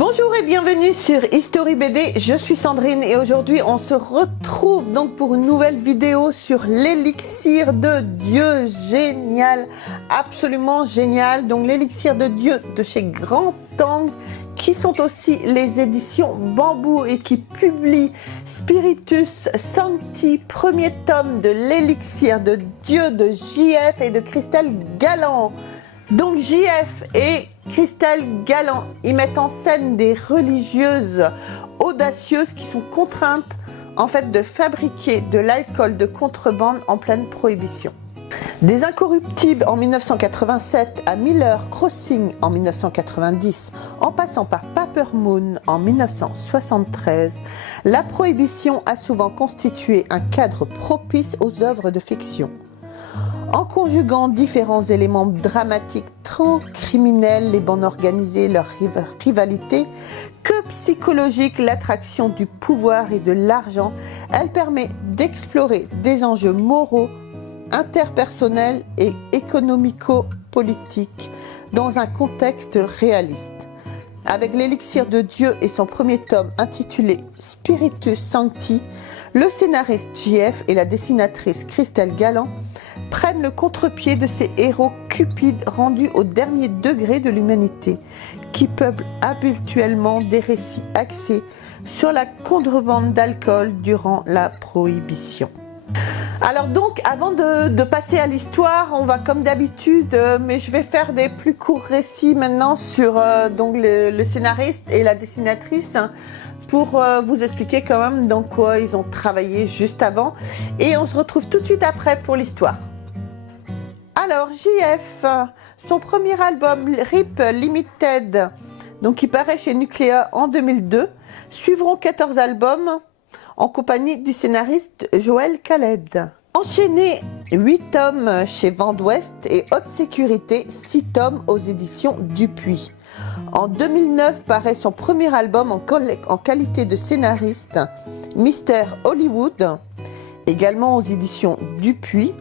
Bonjour et bienvenue sur History BD, je suis Sandrine et aujourd'hui on se retrouve donc pour une nouvelle vidéo sur l'élixir de Dieu. Génial, absolument génial. Donc l'élixir de Dieu de chez Grand Angle, qui sont aussi les éditions Bambou et qui publient Spiritus Sancti, premier tome de l'élixir de Dieu de JF et de Christelle Galland. Donc JF et Christelle Galland, ils mettent en scène des religieuses audacieuses qui sont contraintes en fait de fabriquer de l'alcool de contrebande en pleine prohibition. Des Incorruptibles en 1987 à Miller Crossing en 1990, en passant par Paper Moon en 1973, la prohibition a souvent constitué un cadre propice aux œuvres de fiction. En conjuguant différents éléments dramatiques tant criminels, les bandes organisées, leur rivalité, que psychologiques, l'attraction du pouvoir et de l'argent, elle permet d'explorer des enjeux moraux, interpersonnels et économico-politiques dans un contexte réaliste. Avec l'élixir de Dieu et son premier tome intitulé Spiritus Sancti, le scénariste JF et la dessinatrice Christelle Galland prennent le contre-pied de ces héros cupides rendus au dernier degré de l'humanité, qui peuplent habituellement des récits axés sur la contrebande d'alcool durant la prohibition. Alors donc, avant de passer à l'histoire, on va comme d'habitude, mais je vais faire des plus courts récits maintenant sur donc le scénariste et la dessinatrice, pour vous expliquer quand même dans quoi ils ont travaillé juste avant. Et on se retrouve tout de suite après pour l'histoire. Alors JF, son premier album RIP Limited, donc qui paraît chez Nucléa en 2002, suivront 14 albums en compagnie du scénariste Joël Khaled. Enchaîné 8 tomes chez Vent d'Ouest et Haute Sécurité, 6 tomes aux éditions Dupuis. En 2009 paraît son premier album en qualité de scénariste, Mystère Hollywood, également aux éditions Dupuis.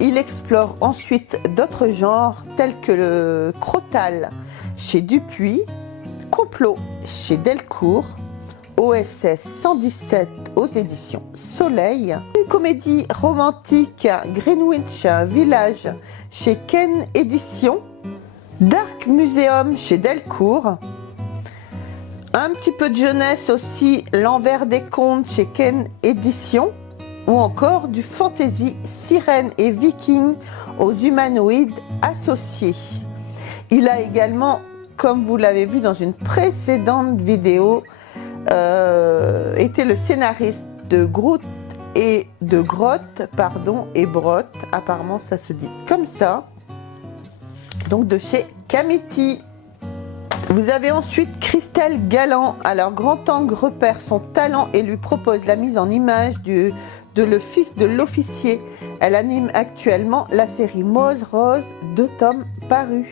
Il explore ensuite d'autres genres tels que le Crotal chez Dupuis, Complot chez Delcourt, OSS 117 aux éditions Soleil, une comédie romantique Greenwich Village chez Ken Éditions, Dark Museum chez Delcourt, un petit peu de jeunesse aussi, L'Envers des Contes chez Ken Éditions, ou encore du fantasy Sirène et Viking aux humanoïdes associés. Il a également, comme vous l'avez vu dans une précédente vidéo, était le scénariste de Grotte et Brot, apparemment ça se dit comme ça, donc de chez Camiti. Vous avez ensuite Christelle Galland. Alors Grand Angle repère son talent et lui propose la mise en image de le fils de l'officier. Elle anime actuellement la série Mose Rose, 2 tomes parus.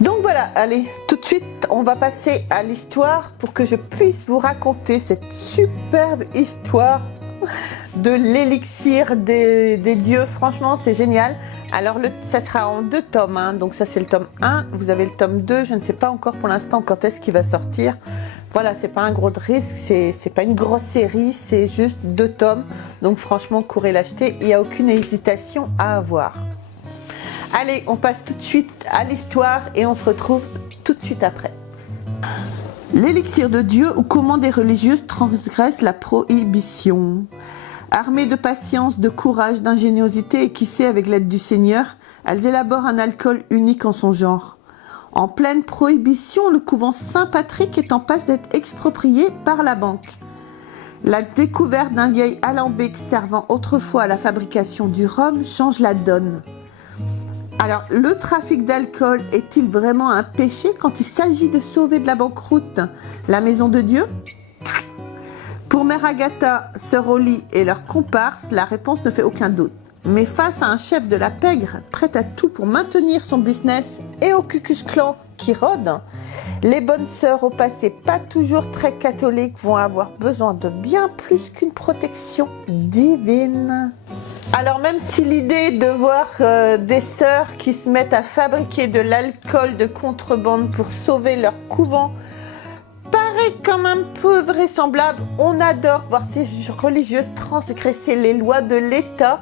Donc voilà, allez, tout de suite, on va passer à l'histoire pour que je puisse vous raconter cette superbe histoire de l'élixir des dieux. Franchement, c'est génial. Alors, ça sera en 2 tomes, hein. Donc ça, c'est le tome 1. Vous avez le tome 2. Je ne sais pas encore pour l'instant quand est-ce qu'il va sortir. Voilà, c'est pas un gros risque. C'est pas une grosse série. C'est juste 2 tomes. Donc franchement, courez l'acheter. Il n'y a aucune hésitation à avoir. Allez, on passe tout de suite à l'histoire et on se retrouve tout de suite après. L'élixir de Dieu ou comment des religieuses transgressent la prohibition. Armées de patience, de courage, d'ingéniosité et qui sait avec l'aide du Seigneur, elles élaborent un alcool unique en son genre. En pleine prohibition, le couvent Saint-Patrick est en passe d'être exproprié par la banque. La découverte d'un vieil alambic servant autrefois à la fabrication du rhum change la donne. Alors, le trafic d'alcool est-il vraiment un péché quand il s'agit de sauver de la banqueroute la maison de Dieu? Pour Mère Agatha, Sœur Oli et leurs comparses, la réponse ne fait aucun doute. Mais face à un chef de la pègre, prêt à tout pour maintenir son business, et au Ku Klux Klan qui rôde, les bonnes sœurs au passé pas toujours très catholiques vont avoir besoin de bien plus qu'une protection divine. Alors même si l'idée de voir des sœurs qui se mettent à fabriquer de l'alcool de contrebande pour sauver leur couvent paraît quand même peu vraisemblable. On adore voir ces religieuses transgresser les lois de l'État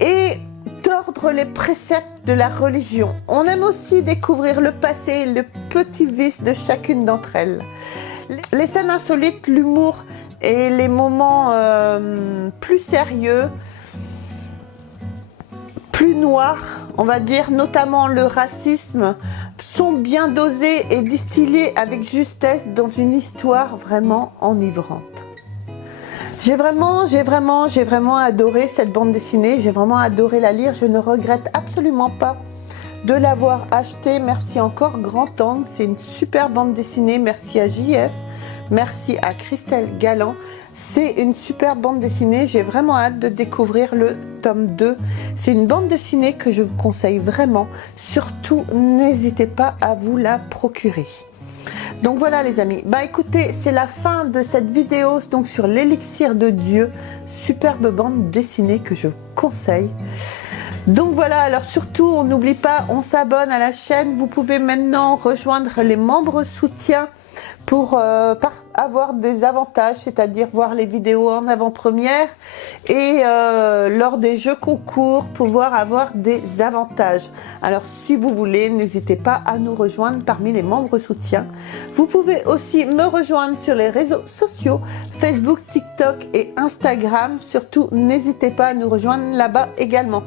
et tordre les préceptes de la religion. On aime aussi découvrir le passé et le petit vice de chacune d'entre elles. Les scènes insolites, l'humour et les moments plus sérieux, plus noirs, on va dire, notamment le racisme, sont bien dosés et distillés avec justesse dans une histoire vraiment enivrante. J'ai vraiment adoré cette bande dessinée, j'ai vraiment adoré la lire, je ne regrette absolument pas de l'avoir achetée. Merci encore Grand Angle, c'est une super bande dessinée, merci à JF, merci à Christelle Galland. C'est une super bande dessinée, j'ai vraiment hâte de découvrir le tome 2. C'est une bande dessinée que je vous conseille vraiment, surtout n'hésitez pas à vous la procurer. Donc voilà les amis, bah écoutez, c'est la fin de cette vidéo donc sur l'élixir de Dieu, superbe bande dessinée que je vous conseille. Donc voilà, alors surtout on n'oublie pas, on s'abonne à la chaîne, vous pouvez maintenant rejoindre les membres soutiens pour avoir des avantages, c'est-à-dire voir les vidéos en avant-première et lors des jeux concours, pouvoir avoir des avantages. Alors si vous voulez, n'hésitez pas à nous rejoindre parmi les membres soutiens. Vous pouvez aussi me rejoindre sur les réseaux sociaux, Facebook, TikTok et Instagram. Surtout, n'hésitez pas à nous rejoindre là-bas également.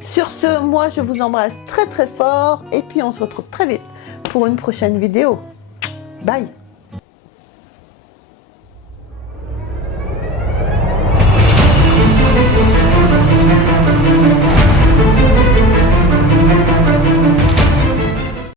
Sur ce, moi je vous embrasse très très fort et puis on se retrouve très vite pour une prochaine vidéo. Bye!